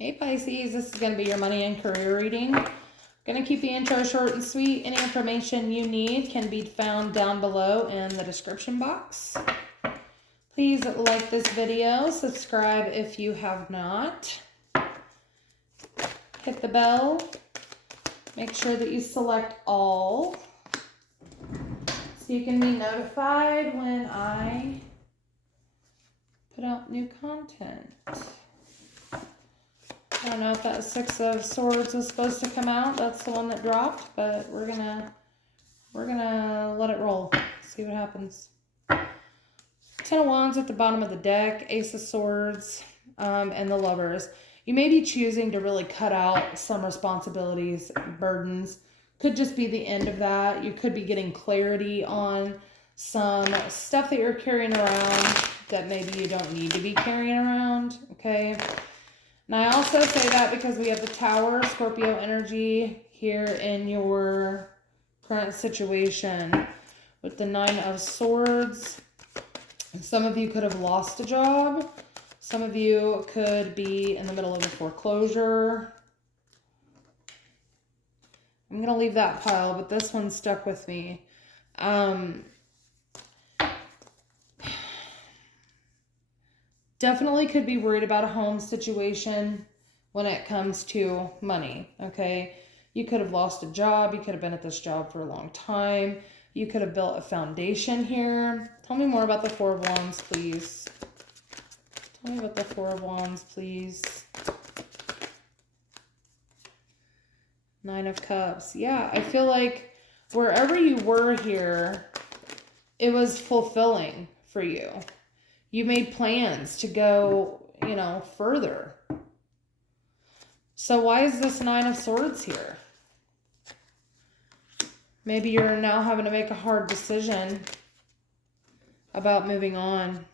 Hey Pisces, this is going to be your money and career reading. Going to keep the intro short and sweet. Any information you need can be found down below in the description box. Please like this video, subscribe if you have not. Hit the bell. Make sure that you select all so you can be notified when I put out new content. I don't know if that Six of Swords is supposed to come out. That's the one that dropped, but we're gonna let it roll. See what happens. Ten of Wands at the bottom of the deck, Ace of Swords, and the Lovers. You may be choosing to really cut out some responsibilities, burdens. Could just be the end of that. You could be getting clarity on some stuff that you're carrying around that maybe you don't need to be carrying around, okay? And I also say that because we have the Tower, Scorpio energy here in your current situation with the Nine of Swords. Some of you could have lost a job. Some of you could be in the middle of a foreclosure. I'm going to leave that pile, but this one stuck with me. Definitely could be worried about a home situation when it comes to money, okay? You could have lost a job. You could have been at this job for a long time. You could have built a foundation here. Tell me more about the Four of Wands, please. Tell me about the Four of Wands, please. Nine of Cups. Yeah, I feel like wherever you were here, it was fulfilling for you. You made plans to go, further. So why is this Nine of Swords here? Maybe you're now having to make a hard decision about moving on.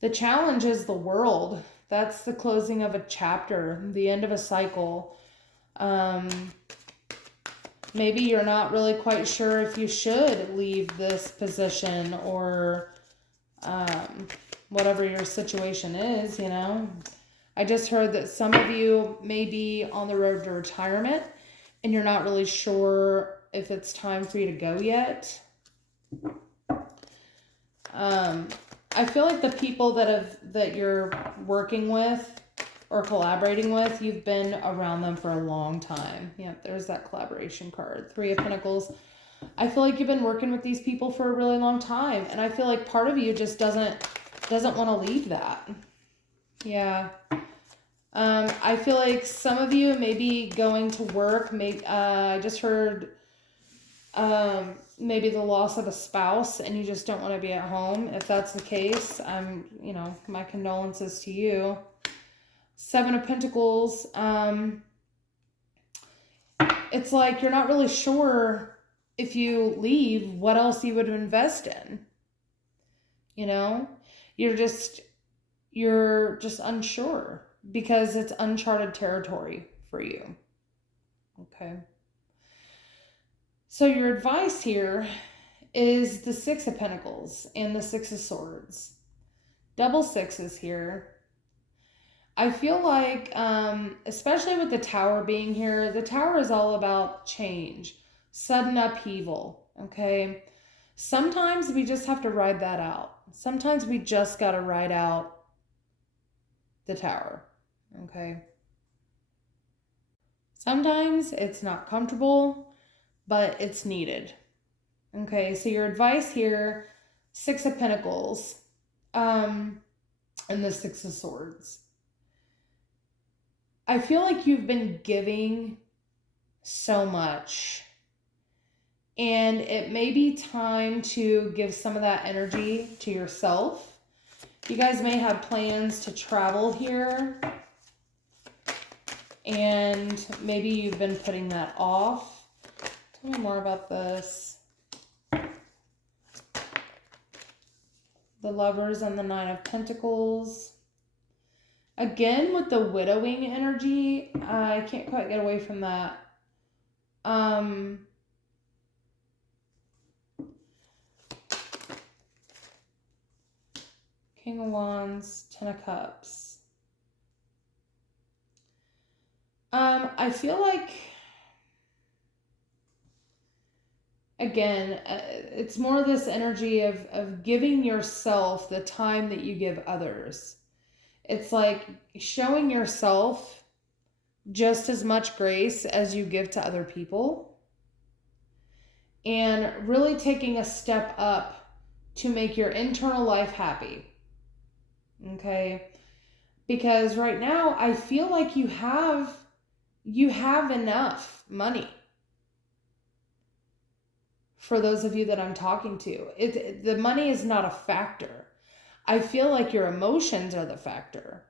The challenge is the World. That's the closing of a chapter, the end of a cycle. Maybe you're not really quite sure if you should leave this position or whatever your situation is, I just heard that some of you may be on the road to retirement and you're not really sure if it's time for you to go yet. I feel like the people that you're working with or collaborating with, you've been around them for a long time. Yep, there's that collaboration card. Three of Pentacles. I feel like you've been working with these people for a really long time, and I feel like part of you just doesn't want to leave that. Yeah. I feel like some of you may be going to work. Maybe I just heard maybe the loss of a spouse and you just don't want to be at home. If that's the case, my condolences to you. Seven of Pentacles. It's like you're not really sure if you leave what else you would invest in. You're just unsure because it's uncharted territory for you. Okay. So your advice here is the Six of Pentacles and the Six of Swords. Double sixes here. I feel like, especially with the Tower being here, the Tower is all about change, sudden upheaval, okay? Sometimes we just have to ride that out. Sometimes we just got to ride out the Tower, okay? Sometimes it's not comfortable, but it's needed, okay? So your advice here, Six of Pentacles, and the Six of Swords. I feel like you've been giving so much and it may be time to give some of that energy to yourself. You guys may have plans to travel here and maybe you've been putting that off. Tell me more about this. The Lovers and the Nine of Pentacles. Again, with the widowing energy, I can't quite get away from that. King of Wands, Ten of Cups. I feel like, again, it's more this energy of giving yourself the time that you give others. It's like showing yourself just as much grace as you give to other people, and really taking a step up to make your internal life happy. Okay? Because right now I feel like you have enough money. For those of you that I'm talking to, the money is not a factor. I feel like your emotions are the factor.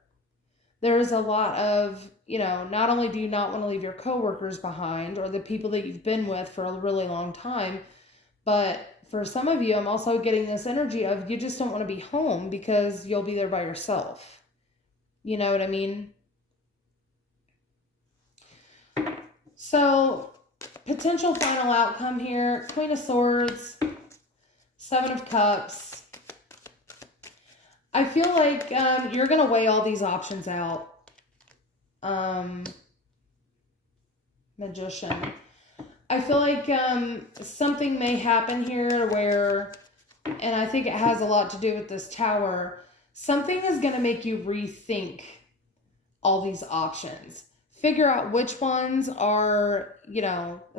There's a lot of, not only do you not want to leave your coworkers behind or the people that you've been with for a really long time, but for some of you, I'm also getting this energy of you just don't want to be home because you'll be there by yourself. You know what I mean? So, potential final outcome here, Queen of Swords, Seven of Cups. I feel like you're going to weigh all these options out. Magician. I feel like something may happen here where, and I think it has a lot to do with this Tower, something is going to make you rethink all these options. Figure out which ones are,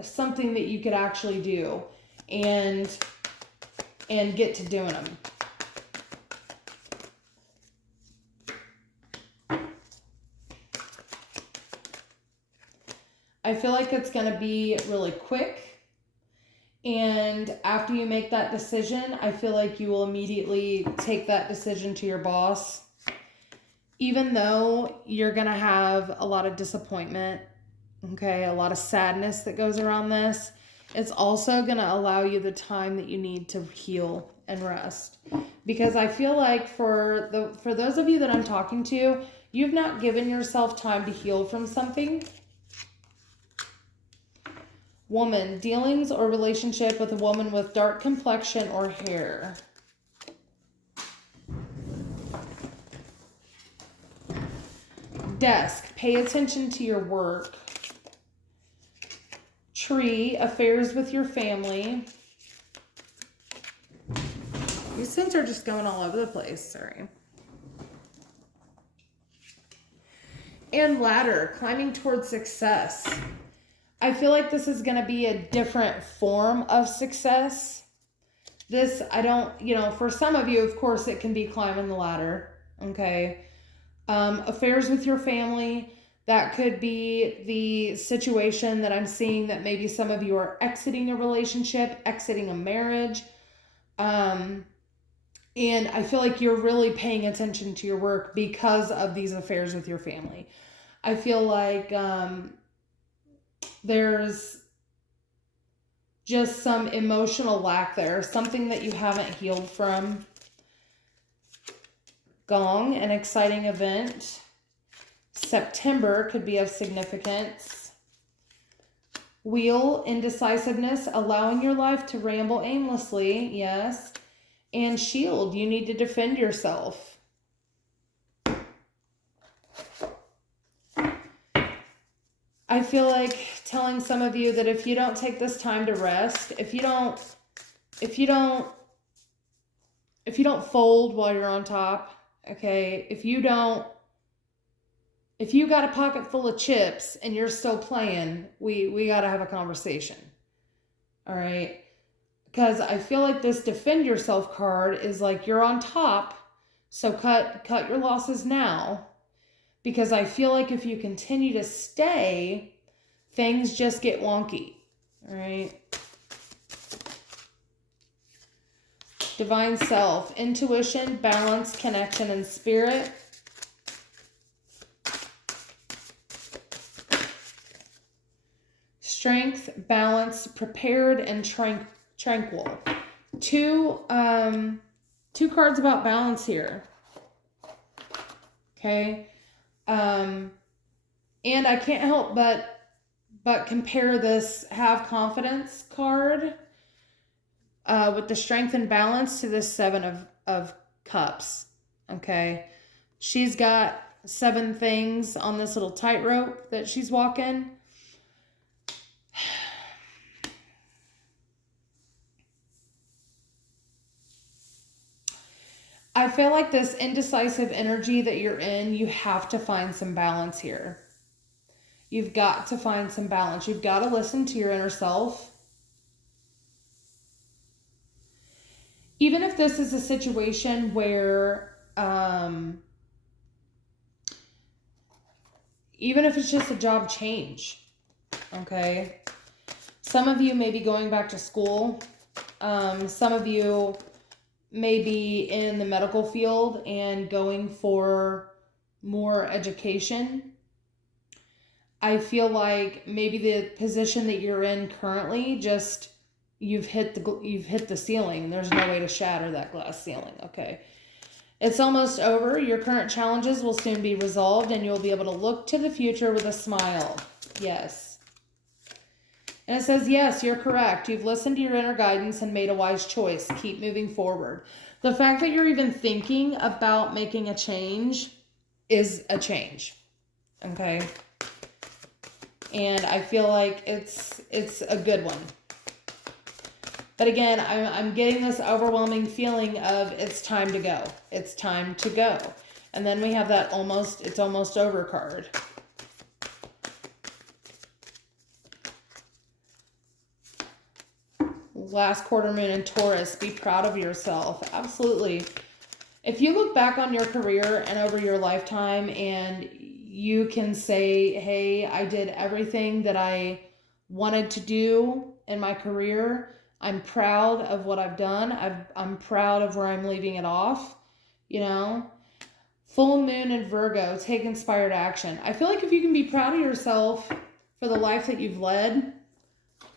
something that you could actually do and get to doing them. I feel like it's going to be really quick. And after you make that decision, I feel like you will immediately take that decision to your boss. Even though you're going to have a lot of disappointment, okay, a lot of sadness that goes around this, it's also going to allow you the time that you need to heal and rest. Because I feel like for those of you that I'm talking to, you've not given yourself time to heal from something. Woman, dealings or relationship with a woman with dark complexion or hair. Desk, pay attention to your work. Tree, affairs with your family. These things are just going all over the place, sorry. And ladder, climbing towards success. I feel like this is going to be a different form of success. This, for some of you, of course, it can be climbing the ladder, okay? Affairs with your family, that could be the situation that I'm seeing that maybe some of you are exiting a relationship, exiting a marriage. And I feel like you're really paying attention to your work because of these affairs with your family. I feel like there's just some emotional lack there, something that you haven't healed from. Gong, an exciting event. September could be of significance. Wheel, indecisiveness, allowing your life to ramble aimlessly, yes. And shield, you need to defend yourself. I feel like telling some of you that if you don't take this time to rest, if you don't fold while you're on top, okay, if you got a pocket full of chips and you're still playing, we got to have a conversation. All right? Because I feel like this defend yourself card is like you're on top, so cut your losses now. Because I feel like if you continue to stay, things just get wonky. All right? Divine self, intuition, balance, connection, and spirit. Strength, balance, prepared, and tranquil. Two cards about balance here. Okay. And I can't help but compare this have confidence card with the strength and balance to this Seven of Cups. Okay. She's got 7 things on this little tightrope that she's walking. I feel like this indecisive energy that you're in, you have to find some balance here. You've got to find some balance. You've got to listen to your inner self. Even if this is a situation where, even if it's just a job change, okay? Some of you may be going back to school. Some of you may be in the medical field and going for more education. I feel like maybe the position that you're in currently, just you've hit the ceiling. There's no way to shatter that glass ceiling. Okay. It's almost over. Your current challenges will soon be resolved and you'll be able to look to the future with a smile. Yes. And it says, yes, you're correct. You've listened to your inner guidance and made a wise choice. Keep moving forward. The fact that you're even thinking about making a change is a change. Okay. And I feel like it's a good one. But again, I'm getting this overwhelming feeling of it's time to go. It's time to go. And then we have that it's almost over card. Last quarter moon in Taurus, be proud of yourself. Absolutely. If you look back on your career and over your lifetime and you can say, hey, I did everything that I wanted to do in my career. I'm proud of what I've done. I'm proud of where I'm leaving it off, you know. Full moon in Virgo, take inspired action. I feel like if you can be proud of yourself for the life that you've led,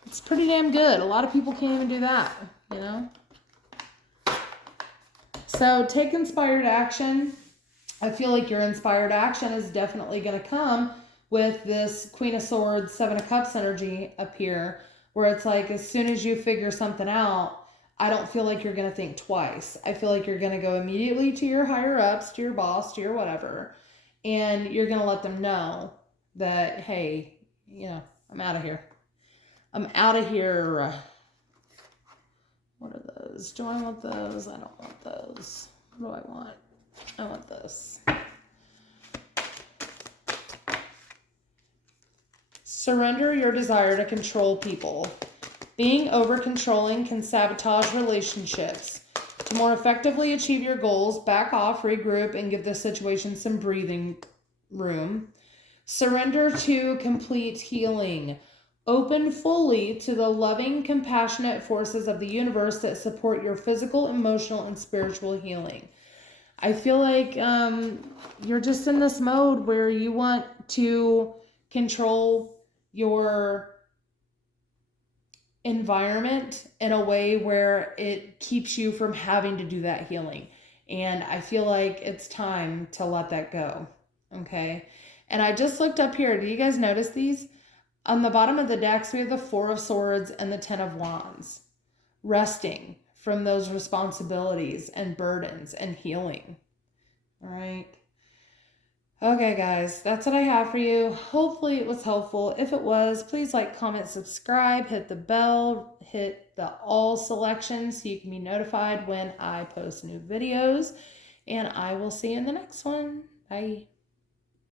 it's pretty damn good. A lot of people can't even do that, you know. So take inspired action. I feel like your inspired action is definitely going to come with this Queen of Swords, 7 of Cups energy up here, where it's like as soon as you figure something out, I don't feel like you're going to think twice. I feel like you're going to go immediately to your higher ups, to your boss, to your whatever, and you're going to let them know that, hey, you know, I'm out of here. I'm out of here. What are those? Do I want those? I don't want those. What do I want? I want this. Surrender your desire to control people. Being over-controlling can sabotage relationships. To more effectively achieve your goals, back off, regroup, and give the situation some breathing room. Surrender to complete healing. Open fully to the loving, compassionate forces of the universe that support your physical, emotional, and spiritual healing. I feel like you're just in this mode where you want to control your environment in a way where it keeps you from having to do that healing. And I feel like it's time to let that go. Okay. And I just looked up here. Do you guys notice these? On the bottom of the decks, we have the 4 of Swords and the 10 of Wands. Resting from those responsibilities and burdens and healing. All right. Okay, guys, that's what I have for you. Hopefully it was helpful. If it was, please like, comment, subscribe, hit the bell, hit the all selection so you can be notified when I post new videos. And I will see you in the next one. Bye.